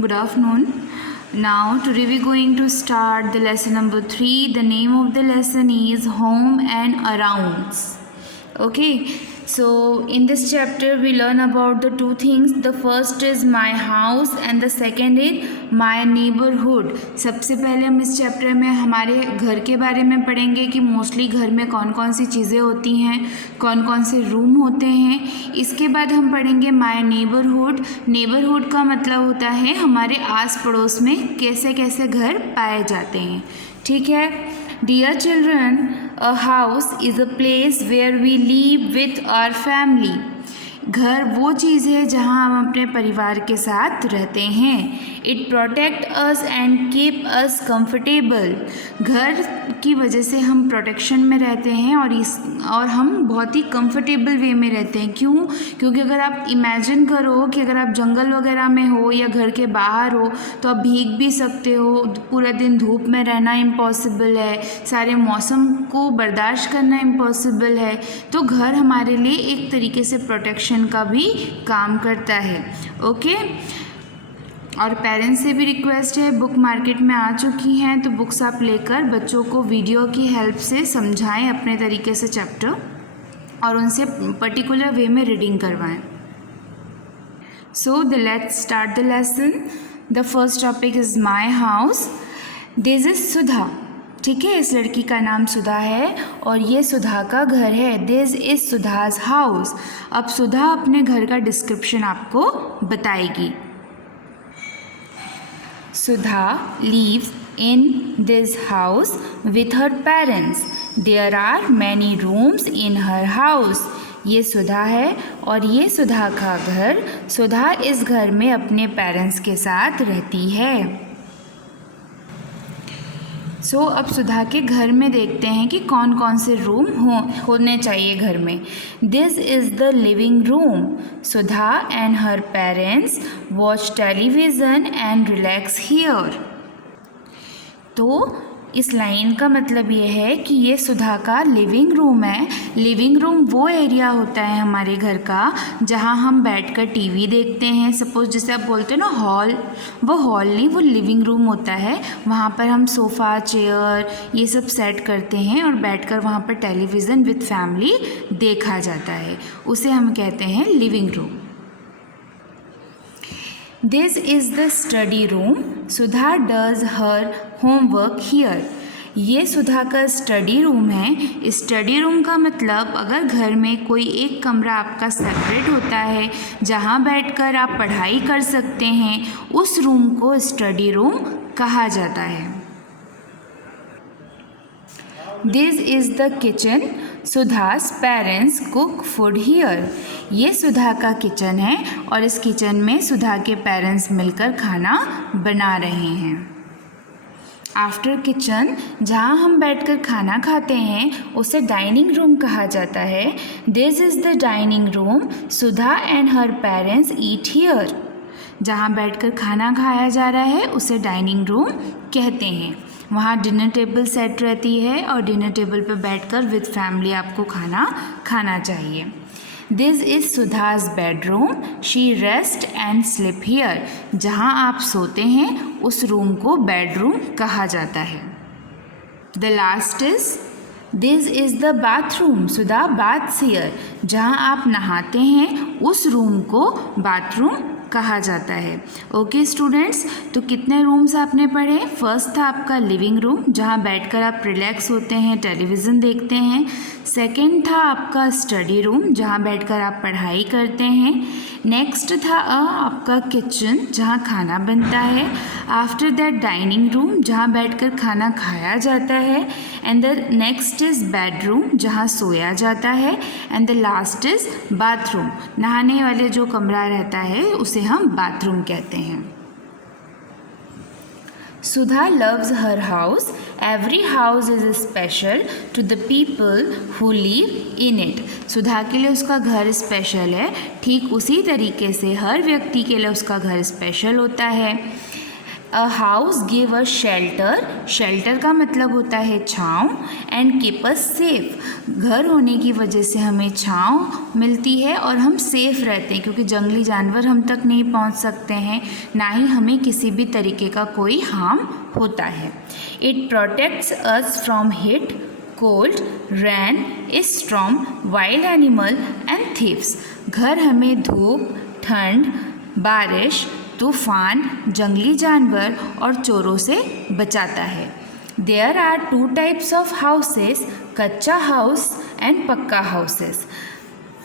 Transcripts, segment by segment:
Good afternoon. Now today we are going to start the lesson number 3. The name of the lesson is Home and Arounds. Okay, so in this chapter we learn about the two things. The first is my house and the second is my neighborhood. सबसे पहले हम इस chapter में हमारे घर के बारे में पढ़ेंगे कि मोस्टली घर में कौन कौन सी चीज़ें होती हैं, कौन कौन से रूम होते हैं. इसके बाद हम पढ़ेंगे माय नेबरहुड. नेबरहुड का मतलब होता है हमारे आस पड़ोस में कैसे कैसे घर पाए जाते हैं. ठीक है. Dear children, a house is a place where we live with our family. घर वो चीज़ है जहाँ हम अपने परिवार के साथ रहते हैं. It protect us and keep us comfortable. घर की वजह से हम प्रोटेक्शन में रहते हैं और हम बहुत ही कंफर्टेबल वे में रहते हैं. क्यों? क्योंकि अगर आप इमेजिन करो कि अगर आप जंगल वगैरह में हो या घर के बाहर हो तो आप भीग भी सकते हो. पूरा दिन धूप में रहना इम्पॉसिबल है, सारे मौसम को बर्दाश्त करना इम्पॉसिबल है. तो घर हमारे लिए एक तरीके से प्रोटेक्शन का भी काम करता है. ओके. और पेरेंट्स से भी रिक्वेस्ट है, बुक मार्केट में आ चुकी हैं तो बुक्स आप लेकर बच्चों को वीडियो की हेल्प से समझाएं अपने तरीके से चैप्टर और उनसे पर्टिकुलर वे में रीडिंग करवाएं. So let's start the lesson. The first topic is my house. This is Sudha. ठीक है, इस लड़की का नाम सुधा है और ये सुधा का घर है. This is Sudha's house. अब सुधा अपने घर का डिस्क्रिप्शन आपको बताएगी. सुधा lives in this house with her parents. There are many rooms in her house. ये सुधा है और ये सुधा का घर. सुधा इस घर में अपने पेरेंट्स के साथ रहती है. अब सुधा के घर में देखते हैं कि कौन कौन से रूम होने चाहिए घर में. This is the living room. Sudha and her parents watch television and relax here. तो इस लाइन का मतलब ये है कि ये सुधा का लिविंग रूम है. लिविंग रूम वो एरिया होता है हमारे घर का जहाँ हम बैठकर टीवी देखते हैं. सपोज़ जैसे आप बोलते हो ना हॉल, वो हॉल नहीं, वो लिविंग रूम होता है. वहाँ पर हम सोफ़ा, चेयर ये सब सेट करते हैं और बैठकर वहाँ पर टेलीविज़न विद फैमिली देखा जाता है. उसे हम कहते हैं living room. This is the study room. Sudha does her homework here. ये सुधा का स्टडी रूम है. स्टडी रूम का मतलब अगर घर में कोई एक कमरा आपका सेपरेट होता है जहाँ बैठकर आप पढ़ाई कर सकते हैं, उस रूम को स्टडी रूम कहा जाता है. This is the kitchen. Sudha's parents cook food here. ये सुधा का किचन है और इस किचन में सुधा के पेरेंट्स मिलकर खाना बना रहे हैं. आफ्टर किचन जहाँ हम बैठकर खाना खाते हैं उसे डाइनिंग रूम कहा जाता है. This is the dining room. Sudha and her parents eat here. जहाँ बैठकर खाना खाया जा रहा है उसे डाइनिंग रूम कहते हैं. वहाँ डिनर टेबल सेट रहती है और डिनर टेबल पर बैठकर विद फैमिली आपको खाना खाना चाहिए. This is Sudha's bedroom. She rest and slip here. जहाँ आप सोते हैं उस रूम को बेडरूम कहा जाता है. The last is this is the bathroom. Sudha baths here. जहाँ आप नहाते हैं उस रूम को बाथरूम कहा जाता है. ओके स्टूडेंट्स, तो कितने रूम्स आपने पढ़े? फर्स्ट था आपका लिविंग रूम जहाँ बैठकर आप रिलैक्स होते हैं, टेलीविज़न देखते हैं. सेकंड था आपका स्टडी रूम जहाँ बैठकर आप पढ़ाई करते हैं. नेक्स्ट था आपका किचन जहाँ खाना बनता है. आफ्टर दैट डाइनिंग रूम जहाँ बैठकर खाना खाया जाता है. And the next is bedroom जहाँ सोया जाता है. And the last is bathroom. नहाने वाले जो कमरा रहता है उसे हम बाथरूम कहते हैं. Sudha loves her house. Every house is special to the people who live in it. सुधा के लिए उसका घर स्पेशल है. ठीक उसी तरीके से हर व्यक्ति के लिए उसका घर स्पेशल होता है. A house give a shelter, shelter का मतलब होता है छाँव, एंड कीप अस सेफ, घर होने की वजह से हमें छाँव मिलती है और हम सेफ रहते हैं क्योंकि जंगली जानवर हम तक नहीं पहुंच सकते हैं, ना ही हमें किसी भी तरीके का कोई हार्म होता है। It protects us from heat, cold, rain, storm, wild animal and thieves, घर हमें धूप, ठंड, बारिश, तूफान, जंगली जानवर और चोरों से बचाता है। There are 2 types of houses, कच्चा हाउस एंड पक्का हाउसेस।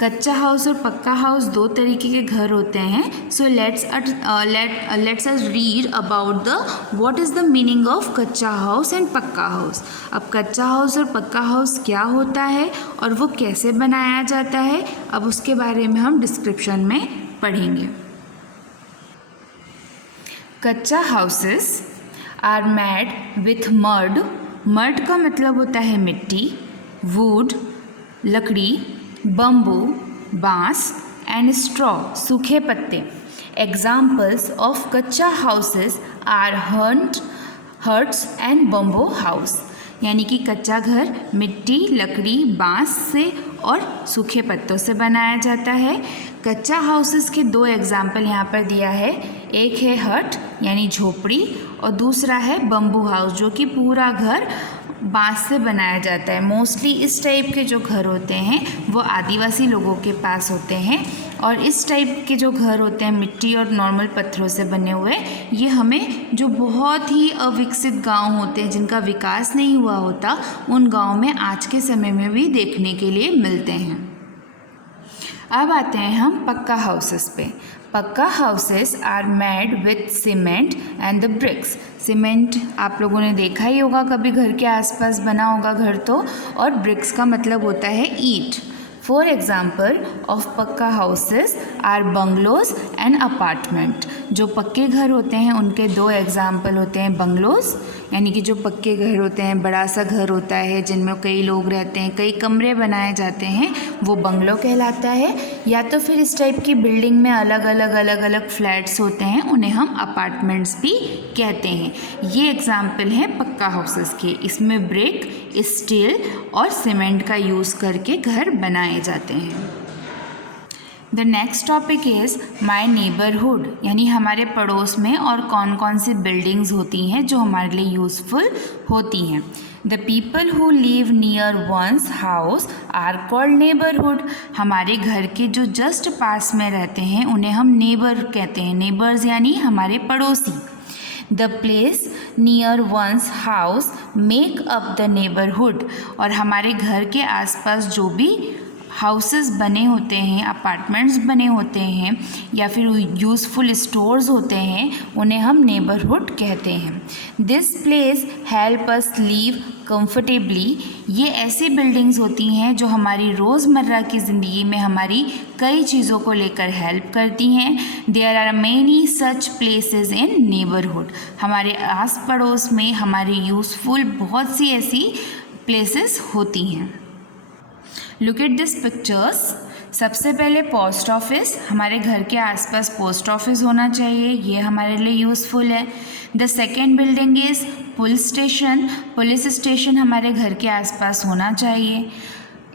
कच्चा हाउस और पक्का हाउस 2 तरीके के घर होते हैं। So let's us read about the what is the meaning of kachcha house and pakka house. अब कच्चा हाउस और पक्का हाउस क्या होता है और वो कैसे बनाया जाता है, अब उसके बारे में हम डिस्क्रिप्शन में पढ़ेंगे। Kachcha houses are made with mud, mud का मतलब होता है मिट्टी, वुड लकड़ी, बम्बू बांस, एंड स्ट्रॉ सूखे पत्ते। Examples of kachcha houses are huts and bamboo house, यानी कि कच्चा घर मिट्टी, लकड़ी, बांस से और सूखे पत्तों से बनाया जाता है। कच्चा हाउसेस के 2 एग्जाम्पल यहाँ पर दिया है, एक है हट यानी झोपड़ी और दूसरा है बम्बू हाउस जो कि पूरा घर बांस से बनाया जाता है। मोस्टली इस टाइप के जो घर होते हैं वो आदिवासी लोगों के पास होते हैं और इस टाइप के जो घर होते हैं मिट्टी और नॉर्मल पत्थरों से बने हुए, ये हमें जो बहुत ही अविकसित गांव होते हैं जिनका विकास नहीं हुआ होता, उन गांव में आज के समय में भी देखने के लिए मिलते हैं। अब आते हैं हम पक्का हाउसेस पे। Pakka houses are made with cement and the bricks. Cement आप लोगों ने देखा ही होगा कभी घर के आसपास बना होगा घर तो, और ब्रिक्स का मतलब होता है ईंट। For example of pakka houses are bungalows and apartment. जो पक्के घर होते हैं उनके 2 एग्जाम्पल होते हैं, बंगलोज यानी कि जो पक्के घर होते हैं, बड़ा सा घर होता है जिनमें कई लोग रहते हैं, कई कमरे बनाए जाते हैं, वो बंगलो कहलाता है। या तो फिर इस टाइप की बिल्डिंग में अलग अलग फ्लैट्स होते हैं, उन्हें हम अपार्टमेंट्स भी कहते हैं। ये एग्जाम्पल हैं पक्का हाउसेस के, इसमें ब्रिक, स्टील और सीमेंट का यूज़ करके घर बनाए जाते हैं। The next topic is my neighbourhood, यानी हमारे पड़ोस में और कौन कौन सी बिल्डिंग्स होती हैं जो हमारे लिए यूज़फुल होती हैं। The people who live near one's house are called neighbourhood. हमारे घर के जो जस्ट पास में रहते हैं उन्हें हम नेबर कहते हैं। नेबर्स यानी हमारे पड़ोसी। The place near one's house make up the neighbourhood. और हमारे घर के आसपास जो भी हाउसेस बने होते हैं, अपार्टमेंट्स बने होते हैं या फिर यूज़फुल स्टोर्स होते हैं, उन्हें हम नेबरहुड कहते हैं। This place help us live comfortably. ये ऐसी बिल्डिंग्स होती हैं जो हमारी रोज़मर्रा की ज़िंदगी में हमारी कई चीज़ों को लेकर हेल्प करती हैं। There are many such places in neighbourhood. हमारे आस पड़ोस में हमारी यूज़फुल बहुत सी ऐसी प्लेसेस होती हैं। Look at this pictures. सबसे पहले पोस्ट ऑफिस, हमारे घर के आसपास पोस्ट ऑफिस होना चाहिए, ये हमारे लिए यूज़फुल है। The second building is police station, police station हमारे घर के आसपास होना चाहिए।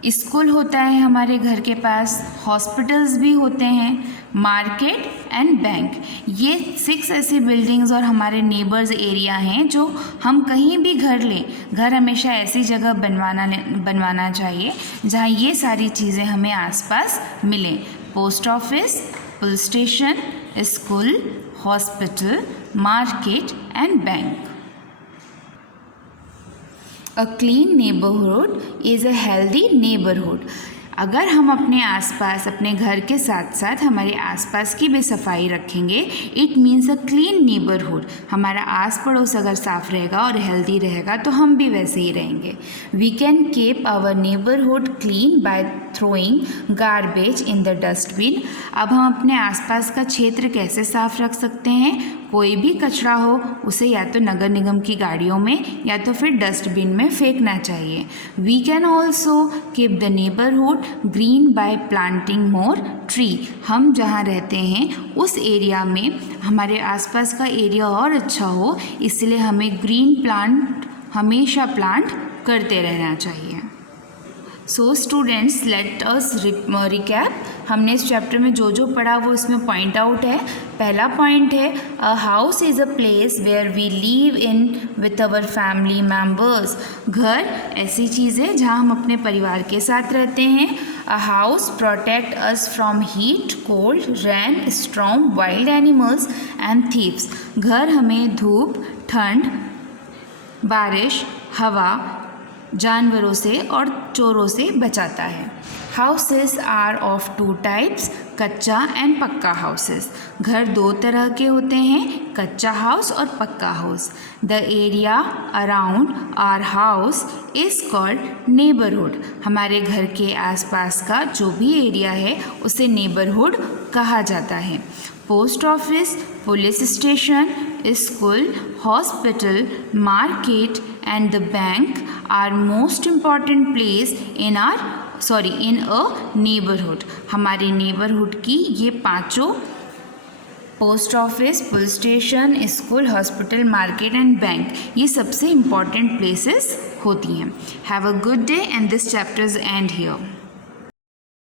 स्कूल होता है हमारे घर के पास, हॉस्पिटल्स भी होते हैं, मार्केट एंड बैंक। ये 6 ऐसी बिल्डिंग्स और हमारे नेबर्स एरिया हैं जो हम कहीं भी घर लें, घर हमेशा ऐसी जगह बनवाना चाहिए जहाँ ये सारी चीज़ें हमें आसपास मिलें। Post office, police station, school, hospital, market and bank. A clean neighbourhood is a healthy neighbourhood. अगर हम अपने आसपास, अपने घर के साथ साथ हमारे आसपास की भी सफाई रखेंगे, it means a clean neighbourhood. हमारा आस पड़ोस अगर साफ़ रहेगा और हेल्दी रहेगा तो हम भी वैसे ही रहेंगे। We can keep our neighbourhood clean by throwing garbage in the dustbin. अब हम अपने आसपास का क्षेत्र कैसे साफ रख सकते हैं? कोई भी कचरा हो उसे या तो नगर निगम की गाड़ियों में या तो फिर डस्टबिन में फेंकना चाहिए. We can also keep the neighborhood green by planting more tree. हम जहाँ रहते हैं उस एरिया में हमारे आसपास का एरिया और अच्छा हो, इसलिए हमें ग्रीन प्लांट हमेशा प्लांट करते रहना चाहिए. So students, let us recap. हमने इस चैप्टर में जो जो पढ़ा वो इसमें पॉइंट आउट है. पहला पॉइंट है, a house is a place where we live in with our family members. घर ऐसी चीज़ है जहाँ हम अपने परिवार के साथ रहते हैं. A house protect us from heat, cold, rain, storm, wild animals and thieves. घर हमें धूप, ठंड, बारिश, हवा, जानवरों से और चोरों से बचाता है. Houses are of two types, kachcha and pakka houses. घर दो तरह के होते हैं, कच्चा हाउस और पक्का house. The area around our house is called neighbourhood. हमारे घर के आसपास का जो भी एरिया है उसे नेबरहुड कहा जाता है. Post office, police station, school, hospital, market and the bank are most important place in a neighborhood. हमारे neighborhood की ये पांचों post office, police station, school, hospital, market and bank ये सबसे इम्पॉर्टेंट प्लेसेस होती हैं. Have a good day and this chapters and here.